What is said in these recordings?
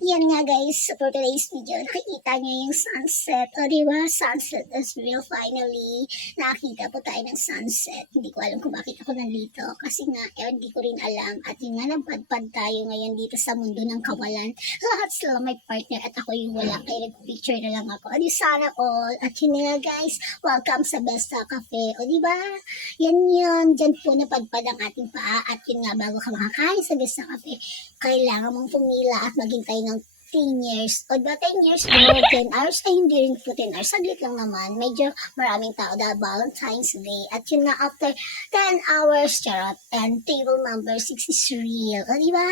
Yan nga guys, for today's video, nakikita niyo yung sunset. O diba, sunset is real finally. Nakakita po tayo ng sunset. Hindi ko alam kung bakit ako nandito. Kasi nga, hindi ko rin alam. At yun nga, nagpadpad tayo ngayon dito sa mundo ng kawalan. Lahat sila may partner at ako yung wala. Kaya nag-picture na lang ako. O di sana all. At yun nga guys, welcome sa Besta Cafe. O diba, yan yun. Diyan po napadpad ang ating paa. At yun nga, bago ka makakain sa Besta Cafe, kailangan mong pumila at maghintay ng 10 years. O ba 10 years o 10 hours? Ay, hindi rin po 10 hours. Saglit lang naman. Medyo maraming tao dahil Valentine's Day. At yun nga, after 10 hours, charot. And table number 6 is real. O diba?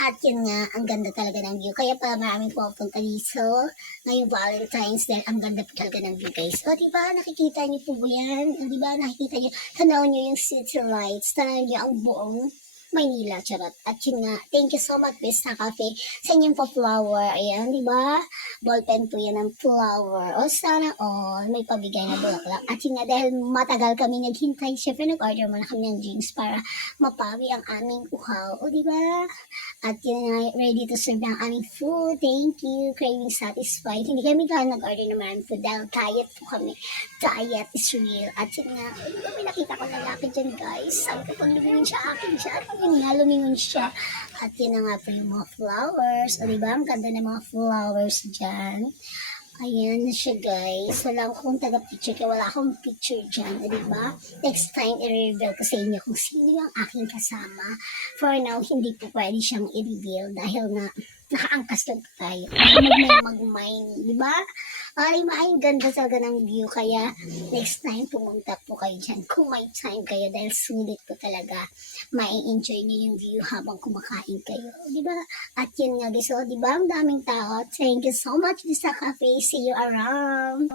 At yun nga, ang ganda talaga ng view. Kaya pala maraming pupunta dito. Ngayong Valentine's Day, ang ganda po talaga ng view, guys. O diba? Nakikita niyo po ba yan? O diba? Nakikita niyo. Tanaw niyo yung city lights. Tanaw niyo ang buong Maynila, charot. At yun nga, thank you so much, Besta Cafe, sa inyong pa-flower. Ayan, di ba? Ballpen po yan ng flower. O sana all, may pabigay na bulaklak. At yun nga, dahil matagal kami naghintay, syempre nag-order muna kami ng drinks para mapawi ang aming uhaw. O di ba? At yun nga, ready to serve ng aming food. Thank you. Craving satisfied. Hindi kami kaya nag-order ng maraming food dahil diet po kami. Diet is real. At yun nga, may nakita ko lalaki dyan, guys. Sabi ko, pag lumingon siya, akin siya. At yun nga, lumingon siya. At yun na nga po yung mga flowers. O diba, ang ganda ng mga flowers dyan. Ayan na siya, guys. Wala akong taga-picture kaya wala akong picture dyan. Diba? Next time, i-reveal ko sa inyo kung sino yung aking kasama. For now, hindi po pwede siyang i-reveal dahil na nakaangkas lang tayo. Mag-mine, diba? Ay, ganda talaga ng view. Kaya, next time, pumunta po kayo dyan. Kung may time kayo, dahil sulit po talaga. Mai-enjoy niyo yung view habang kumakain kayo. Diba? At yun nga, guys. So, diba? Ang daming tao. Thank you so much, Besta Cafe. See you around.